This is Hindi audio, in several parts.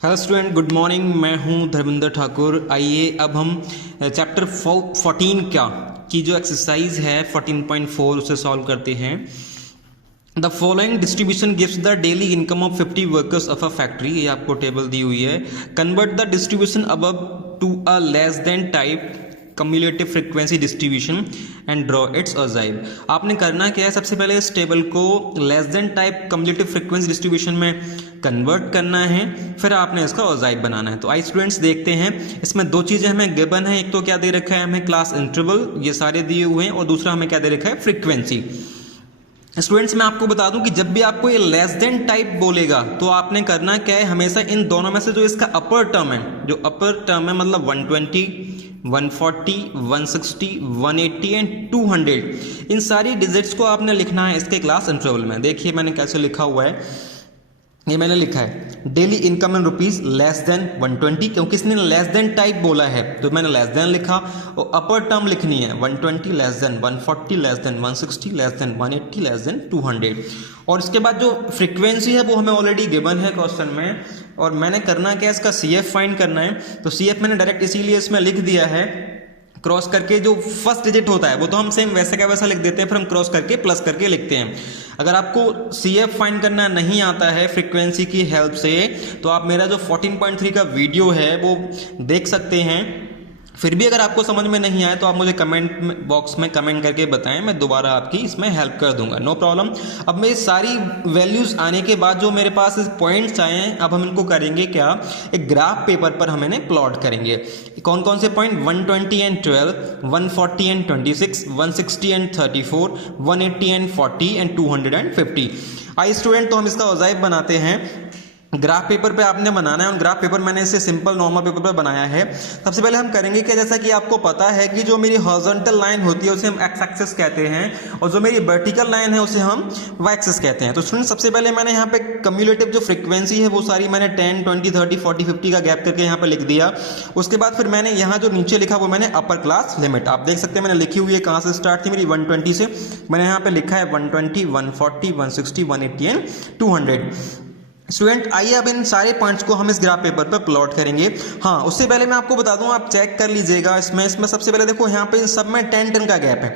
Hello student, good morning. मैं हूं धर्मेंद्र ठाकुर। आइए अब हम चैप्टर 14 की जो एक्सरसाइज है 14.4 उसे सॉल्व करते हैं। The following distribution gives the daily income of 50 workers of a factory. ये आपको टेबल दी हुई है। Convert the distribution above to a less than type cumulative frequency distribution and draw its ogive. आपने करना क्या है, सबसे पहले इस टेबल को less than type cumulative frequency distribution में कन्वर्ट करना है, फिर आपने इसका ऑजाइव बनाना है। तो आई स्टूडेंट्स देखते हैं, इसमें दो चीज़ें हमें गिवन है। एक तो क्या दे रखा है हमें, क्लास इंटरवल, ये सारे दिए हुए हैं, और दूसरा हमें क्या दे रखा है, फ्रीक्वेंसी। स्टूडेंट्स मैं आपको बता दूं कि जब भी आपको ये लेस देन टाइप बोलेगा तो आपने करना क्या है, हमेशा इन दोनों में से जो इसका अपर टर्म है, जो अपर टर्म है मतलब 120, 140, 160, 180 एंड 200, इन सारी डिजिट्स को आपने लिखना है इसके क्लास इंटरवल में। देखिए मैंने कैसे लिखा हुआ है, ये मैंने लिखा है daily income in rupees less than 120, क्योंकि इसने लेस देन टाइप बोला है तो मैंने लेस देन लिखा। और अपर टर्म लिखनी है 120 less than 140 less than 160 less than 180 less than 200। और इसके बाद जो फ्रीक्वेंसी है वो हमें ऑलरेडी गिवन है क्वेश्चन में, और मैंने करना क्या है, इसका CF फाइंड करना है। तो CF मैंने डायरेक्ट इसीलिए इसमें लिख दिया है, क्रॉस करके जो फर्स्ट डिजिट होता है वो तो हम सेम वैसे का वैसा लिख देते हैं, फिर हम क्रॉस करके प्लस करके लिखते हैं। अगर आपको CF फाइंड करना नहीं आता है फ्रीक्वेंसी की हेल्प से, तो आप मेरा जो 14.3 का वीडियो है वो देख सकते हैं। फिर भी अगर आपको समझ में नहीं आए तो आप मुझे कमेंट बॉक्स में कमेंट करके बताएं, मैं दोबारा आपकी इसमें हेल्प कर दूंगा, नो प्रॉब्लम। अब मेरी सारी वैल्यूज आने के बाद जो मेरे पास पॉइंट्स आए हैं, अब हम इनको करेंगे क्या, एक ग्राफ पेपर पर हम इन्हें प्लॉट करेंगे। कौन कौन से point, 120 and 12, 140 and 26, 160 and 34, 180 and 40 and 250। I student, तो हम इसका ऑजाइव बनाते हैं। ग्राफ पेपर पे आपने बनाना है, और ग्राफ पेपर मैंने इसे सिंपल नॉर्मल पेपर पे बनाया है। सबसे पहले हम करेंगे कि जैसा कि आपको पता है कि जो मेरी हॉरिजॉन्टल लाइन होती है उसे हम एक्स एक्सिस कहते हैं, और जो मेरी वर्टिकल लाइन है उसे हम वाई एक्सिस कहते हैं। तो स्टूडेंट सबसे पहले मैंने यहाँ पे कम्युलेटिव जो फ्रीक्वेंसी है वो सारी मैंने 10, 20, 30, 40, 50 का गैप करके यहाँ पे लिख दिया। उसके बाद फिर मैंने यहाँ जो नीचे लिखा वो मैंने अपर क्लास लिमिट, आप देख सकते हैं मैंने लिखी हुई है, कहाँ से स्टार्ट थी मेरी 120 से, मैंने यहाँ पे लिखा है 120, 140, 160, 180 एंड 200। स्टूडेंट आइए अब इन सारे पॉइंट्स को हम इस ग्राफ पेपर पर प्लॉट करेंगे। हाँ, उससे पहले मैं आपको बता दूं, आप चेक कर लीजिएगा इसमें सबसे पहले देखो यहाँ पे इन सब में 10 का गैप है,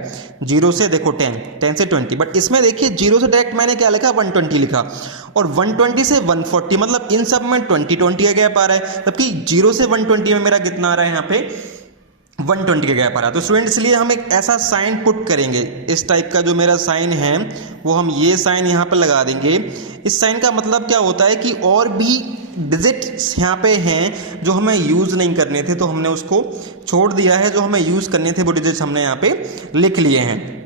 0 से देखो 10 से 20, बट इसमें देखिए 0 से डायरेक्ट मैंने क्या लिखा, 120 लिखा, और 120 से 140, मतलब इन सब में 20 का गैप आ रहा है, जबकि 0 से 120 में मेरा कितना आ रहा है, यहाँ पे 120 का गैप आ रहा है। तो स्टूडेंट इसलिए हम एक ऐसा साइन पुट करेंगे, इस टाइप का जो मेरा साइन है वो हम ये साइन यहाँ पे लगा देंगे। इस साइन का मतलब क्या होता है कि और भी डिजिट्स यहाँ पे हैं जो हमें यूज़ नहीं करने थे, तो हमने उसको छोड़ दिया है, जो हमें यूज़ करने थे वो डिजिट्स हमने यहाँ पे लिख लिए हैं।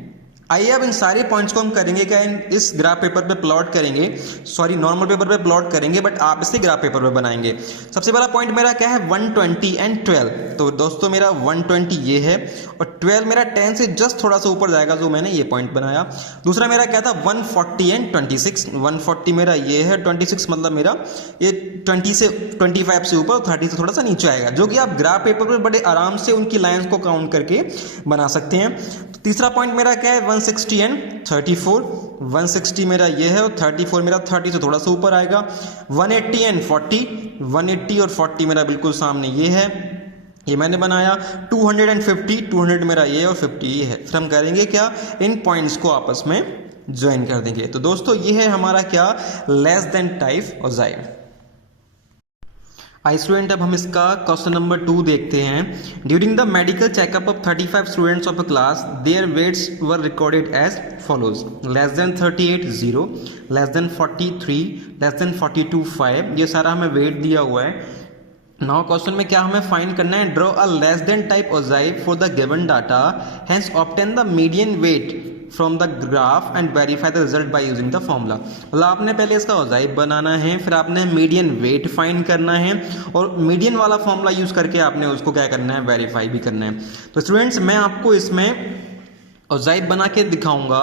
आइए अब इन सारे पॉइंट्स को हम करेंगे क्या, इस ग्राफ पेपर पे प्लॉट करेंगे, सॉरी नॉर्मल पेपर पे प्लॉट करेंगे, बट आप इसे ग्राफ पेपर पे बनाएंगे। सबसे पहला पॉइंट मेरा क्या है, 120 एंड 12। तो दोस्तों मेरा 120 ये है, और 12 मेरा 10 से जस्ट थोड़ा सा ऊपर जाएगा, जो मैंने ये पॉइंट बनाया। दूसरा मेरा क्या था, 140 एंड 26, 140 मेरा ये है, 26 मतलब मेरा ये 20 से 25 से ऊपर, 30 से थोड़ा सा नीचे आएगा, जो कि आप ग्राफ पेपर पर बड़े आराम से उनकी लाइन्स को काउंट करके बना सकते हैं। तो तीसरा पॉइंट मेरा क्या है, 160 एंड 34, 160 मेरा ये है, और 34 मेरा 30 से थोड़ा सा ऊपर आएगा। 180 एंड 40, 180 और 40 मेरा बिल्कुल सामने ये है, ये मैंने बनाया। 250, 200 मेरा ये और 50 ये है। फिर हम करेंगे क्या, इन पॉइंट्स को आपस में ज्वाइन कर देंगे। तो दोस्तों ये है हमारा क्या, less than type ogive. I student, अब हम इसका क्वेश्चन नंबर 2 देखते हैं। During the medical checkup of 35 students of a class, their weights were recorded as follows: less than 38 0, less than 43, less than 42 5। ये सारा हमें वेट दिया हुआ है। नाउ क्वेश्चन में क्या हमें फाइंड करना है, draw a less than type ogive for the given data, hence obtain the median weight from the graph and verify the result by using the formula. मतलब आपने पहले इसका ऑजाइव बनाना है, फिर आपने मीडियन वेट फाइंड करना है, और मीडियन वाला फॉर्मूला यूज करके आपने उसको क्या करना है, वेरीफाई भी करना है। तो स्टूडेंट्स मैं आपको इसमें ऑजाइव बना के दिखाऊंगा,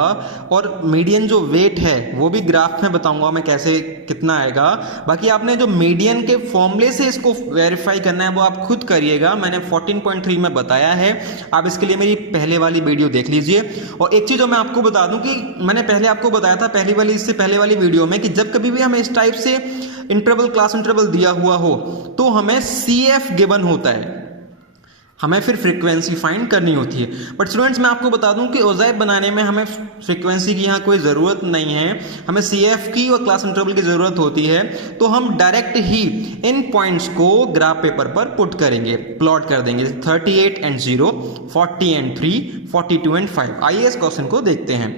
और मीडियन जो वेट है वो भी ग्राफ में बताऊंगा मैं कैसे कितना आएगा। बाकी आपने जो मीडियन के फॉर्मूले से इसको वेरीफाई करना है वो आप खुद करिएगा, मैंने 14.3 में बताया है, आप इसके लिए मेरी पहले वाली वीडियो देख लीजिए। और एक चीज़ जो मैं आपको बता दूं कि मैंने पहले आपको बताया था पहली वाली, इससे पहले वाली वीडियो में, कि जब कभी भी हम इस टाइप से इंटरवल क्लास इंटरवल दिया हुआ हो तो हमें CF गिवन होता है, हमें फिर फ्रीक्वेंसी फाइंड करनी होती है। बट स्टूडेंट्स मैं आपको बता दूं कि ओजाइब बनाने में हमें फ्रीक्वेंसी की यहाँ कोई ज़रूरत नहीं है, हमें CF की और क्लास इंटरवल की ज़रूरत होती है। तो हम डायरेक्ट ही इन पॉइंट्स को ग्राफ पेपर पर पुट करेंगे, प्लॉट कर देंगे 38 एंड 0, 40 एंड 3, 42 एंड 5। आइए इस क्वेश्चन को देखते हैं।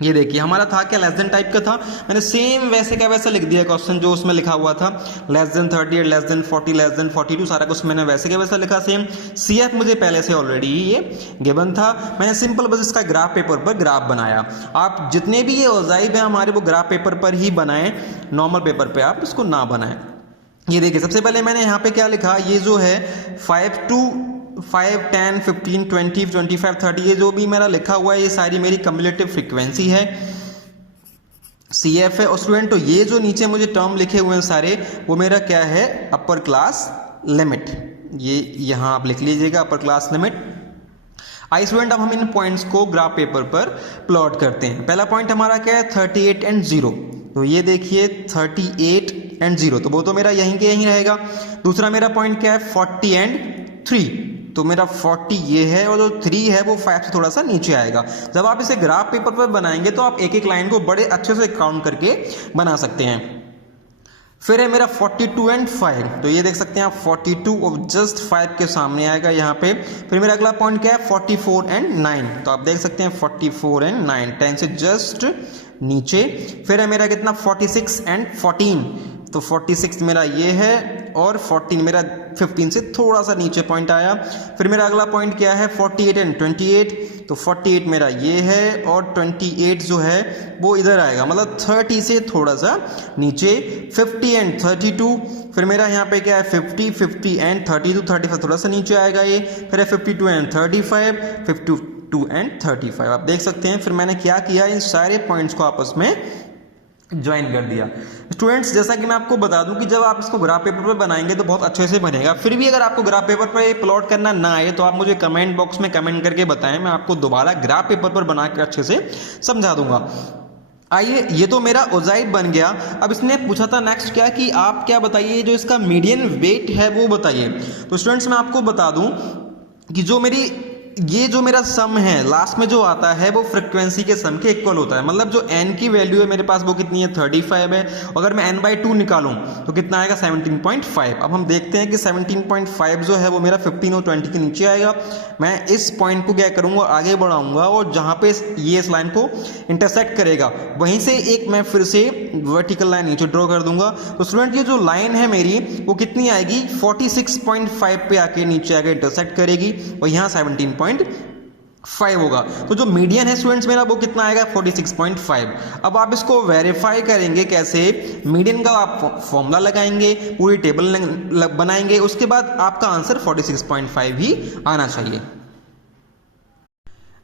ये देखिए हमारा था क्या, लेस देन टाइप का था, मैंने सेम वैसे का वैसा लिख दिया क्वेश्चन जो उसमें लिखा हुआ था, less than 38, less than 40, less than 42, सारा कुछ मैंने वैसे का वैसा लिखा सेम। CF मुझे पहले से ऑलरेडी ये गिवन था, मैंने सिंपल बस इसका ग्राफ पेपर पर ग्राफ बनाया। आप जितने भी ये ओजाइब है हमारे वो ग्राफ पेपर पर ही बनाएं, नॉर्मल पेपर पर आप इसको ना बनाएं। ये देखिए सबसे पहले मैंने यहाँ पे क्या लिखा, ये जो है 5 to 5, 10, 15, 20, 25, 30 ये जो भी मेरा लिखा हुआ है ये सारी मेरी कम्युलेटिव फ्रीक्वेंसी है, CF है। और स्टूडेंट तो ये जो नीचे मुझे टर्म लिखे हुए हैं सारे वो मेरा क्या है, अपर क्लास लिमिट, ये यहाँ आप लिख लीजिएगा अपर क्लास लिमिट। आई स्टूडेंट अब हम इन पॉइंट्स को ग्राफ पेपर पर प्लॉट करते हैं। पहला पॉइंट हमारा क्या है 38 एंड 0, तो ये देखिए 38 एंड 0 तो वो तो मेरा यहीं के यहीं रहेगा। दूसरा मेरा पॉइंट क्या है 40 एंड 3, तो मेरा 40 ये है और जो 3 है वो 5 से थोड़ा सा नीचे आएगा। जब आप इसे ग्राफ पेपर पर बनाएंगे तो आप एक एक लाइन को बड़े अच्छे से काउंट करके बना सकते हैं। फिर है मेरा 42 एंड 5, तो ये देख सकते हैं आप 42 और जस्ट 5 के सामने आएगा यहाँ पे। फिर मेरा अगला पॉइंट क्या है 44 एंड 9, तो आप देख सकते हैं 44 एंड 9 10 से जस्ट नीचे। फिर है मेरा कितना 46 एंड 14, तो 46 मेरा ये है और 14 मेरा 15 से थोड़ा सा नीचे पॉइंट आया। फिर मेरा अगला पॉइंट क्या है 48 एंड 28, तो 48 मेरा ये है और 28 जो है वो इधर आएगा, मतलब 30 से थोड़ा सा नीचे। 50 एंड 32, फिर मेरा यहाँ पे क्या है 50 एंड 32, 35 थोड़ा सा नीचे आएगा ये। फिर है 52 एंड 35, 52 एंड 35, आप देख सकते हैं। फिर मैंने क्या किया, इन सारे पॉइंट्स को आपस में ज्वाइन कर दिया। स्टूडेंट्स जैसा कि मैं आपको बता दूं कि जब आप इसको ग्राफ पेपर पर बनाएंगे तो बहुत अच्छे से बनेगा। फिर भी अगर आपको ग्राफ पेपर पर प्लॉट करना ना आए तो आप मुझे कमेंट बॉक्स में कमेंट करके बताएं, मैं आपको दोबारा ग्राफ पेपर पर बना के अच्छे से समझा दूंगा। आइए ये तो मेरा ओजाइब बन गया। अब इसने पूछा था नेक्स्ट क्या कि आप क्या बताइए जो इसका मीडियन वेट है वो बताइए। तो स्टूडेंट्स मैं आपको बता दूं कि जो मेरा सम है लास्ट में जो आता है वो फ्रीक्वेंसी के सम के इक्वल होता है। मतलब जो n की वैल्यू है मेरे पास वो कितनी है 35 है, अगर मैं n/2 निकालूं तो कितना आएगा 17.5। अब हम देखते हैं कि 17.5 जो है वो मेरा 15 और 20 के नीचे आएगा। मैं इस पॉइंट को क्या करूंगा, आगे बढ़ाऊंगा और जहां पे ये इस लाइन को इंटरसेक्ट करेगा वहीं से एक मैं फिर से वर्टिकल लाइन नीचे ड्रॉ कर दूंगा। तो स्टूडेंट ये जो लाइन है मेरी वो कितनी आएगी 46.5 पे आके नीचे आके इंटरसेक्ट करेगी और यहाँ 17.5 होगा। तो जो मीडियन है स्टूडेंट्स मेरा वो कितना आएगा 46.5। अब आप इसको वेरीफाई करेंगे कैसे, मीडियन का आप फॉर्मूला लगाएंगे, पूरी टेबल बनाएंगे, उसके बाद आपका आंसर 46.5 ही आना चाहिए।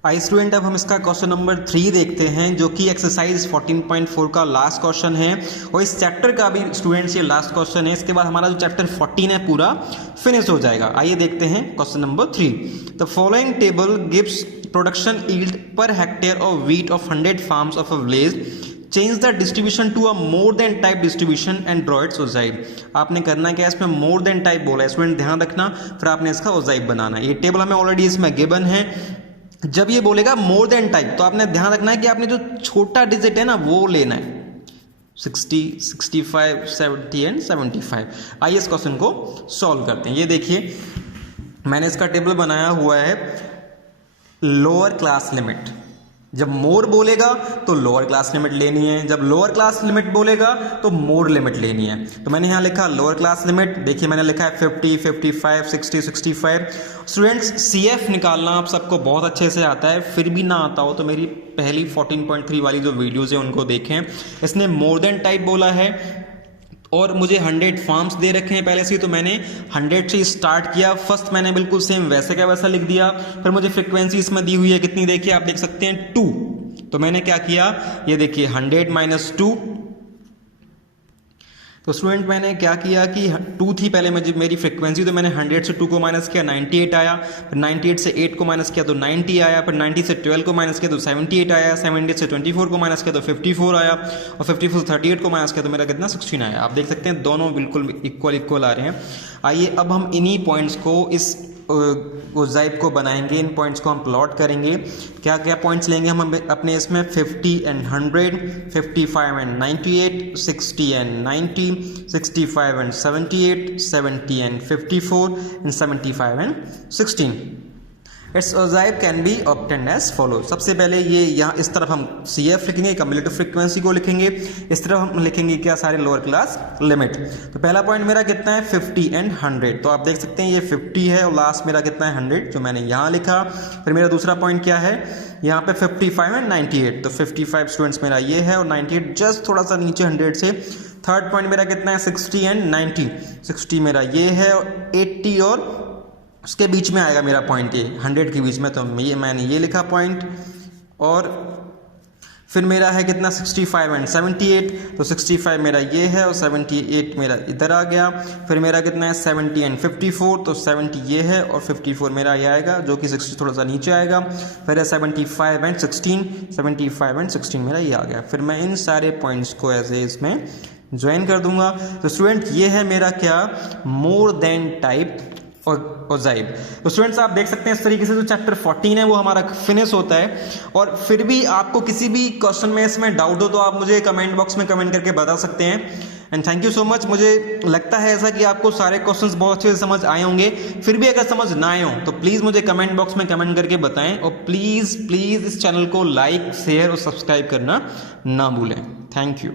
आई स्टूडेंट अब हम इसका क्वेश्चन नंबर 3 देखते हैं जो कि एक्सरसाइज 14.4 का लास्ट क्वेश्चन है और इस चैप्टर का भी स्टूडेंट्स ये लास्ट क्वेश्चन है। इसके बाद हमारा जो चैप्टर 14 है पूरा फिनिश हो जाएगा। आइए देखते हैं question number 3। The following table gives production yield per hectare of wheat of 100 farms of a village. Change the distribution to a more than type distribution and draw its ओजाइब। आपने करना क्या है, इसमें मोर देन टाइप बोला है स्टूडेंट, ध्यान रखना। फिर आपने इसका ओजाइब बनाना है। ये टेबल हमें ऑलरेडी इसमें गिवन है। जब ये बोलेगा मोर देन टाइप तो आपने ध्यान रखना है कि आपने जो छोटा डिजिट है ना वो लेना है 60, 65, 70 एंड 75। आइए इस क्वेश्चन को सॉल्व करते हैं। ये देखिए मैंने इसका टेबल बनाया हुआ है लोअर क्लास लिमिट। जब मोर बोलेगा तो लोअर क्लास लिमिट लेनी है, जब लोअर क्लास लिमिट बोलेगा तो मोर लिमिट लेनी है। तो मैंने यहाँ लिखा लोअर क्लास लिमिट, देखिए मैंने लिखा है 50, 55, 60, 65। स्टूडेंट्स CF निकालना आप सबको बहुत अच्छे से आता है, फिर भी ना आता हो तो मेरी पहली 14.3 वाली जो वीडियोज़ है उनको देखें। इसने मोर देन टाइप बोला है और मुझे 100 फार्म्स दे रखे हैं पहले से, तो मैंने 100 से स्टार्ट किया। फर्स्ट मैंने बिल्कुल सेम वैसे का वैसा लिख दिया। फिर मुझे फ्रीक्वेंसी इसमें दी हुई है कितनी, देखिए आप देख सकते हैं 2। तो मैंने क्या किया, ये देखिए 100 - 2, तो स्टूडेंट मैंने क्या किया कि 2 थी पहले मेरी फ्रीक्वेंसी, तो मैंने 100 से 2 को माइनस किया 98 आया, फिर 98 से 8 को माइनस किया तो 90 आया, फिर 90 से 12 को माइनस किया तो 78 आया, 78 से 24 को माइनस किया तो 54 आया, और 54 से 38 को माइनस किया तो मेरा कितना 16 आया। आप देख सकते हैं दोनों बिल्कुल इक्वल आ रहे हैं। आइए अब हम इन्हीं पॉइंट्स को इस ओजाइब को बनाएंगे, इन पॉइंट्स को हम प्लॉट करेंगे। क्या क्या पॉइंट्स लेंगे हम अपने इसमें 50 and 100, 55 and 98, 60 and 90, 65 and 78, 70 and 54 and 75 and 16। Its ओजाइब can be obtained as follow. सबसे पहले ये यहाँ इस तरफ हम CF लिखेंगे, कम्युलेटिव फ्रीक्वेंसी को लिखेंगे, इस तरफ हम लिखेंगे क्या, सारे लोअर क्लास लिमिट। तो पहला पॉइंट मेरा कितना है 50 एंड 100, तो आप देख सकते हैं ये 50 है और लास्ट मेरा कितना है 100 जो मैंने यहाँ लिखा। फिर मेरा दूसरा पॉइंट क्या है यहाँ पे 55 एंड 98, तो 55 स्टूडेंट्स मेरा ये है और 98 जस्ट थोड़ा सा नीचे 100 से। थर्ड पॉइंट मेरा कितना है 60 एंड 90, 60 मेरा ये है और 80 और उसके बीच में आएगा मेरा पॉइंट ये 100 के बीच में, तो मैंने ये लिखा पॉइंट। और फिर मेरा है कितना 65 एंड 78, तो 65 मेरा ये है और 78 मेरा इधर आ गया। फिर मेरा कितना है 70 एंड 54, तो 70 ये है और 54 मेरा ये आएगा जो कि 60 थोड़ा सा नीचे आएगा। फिर है 75 एंड 16, 75 एंड 16 मेरा ये आ गया। फिर मैं इन सारे पॉइंट्स को ऐसे इसमें ज्वाइन कर दूंगा। तो स्टूडेंट ये है मेरा क्या मोर देन टाइप ओजाइब। तो स्टूडेंट्स आप देख सकते हैं इस तरीके से जो चैप्टर 14 है वो हमारा फिनिश होता है। और फिर भी आपको किसी भी क्वेश्चन में इसमें डाउट हो तो आप मुझे कमेंट बॉक्स में कमेंट करके बता सकते हैं। And thank you so much. मुझे लगता है ऐसा कि आपको सारे क्वेश्चंस बहुत अच्छे से समझ आए होंगे। फिर भी अगर समझ ना आए हो तो प्लीज़ मुझे कमेंट बॉक्स में कमेंट करके बताएं, और प्लीज़ इस चैनल को लाइक, शेयर और सब्सक्राइब करना ना भूलें। Thank you.